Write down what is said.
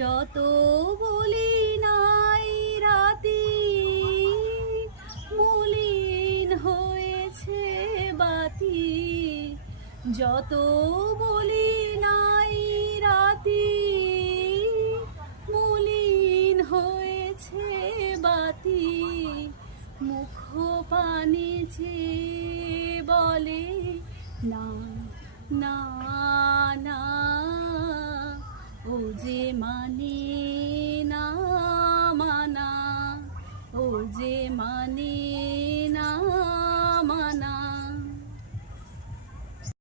যত বলি নাই রাতি মলিন হয়েছে বাতি, যত বলি নাই রাতি মলিন হয়েছে বাতি। মুখ পানে চেয়ে বলে না না না, ও যে মানে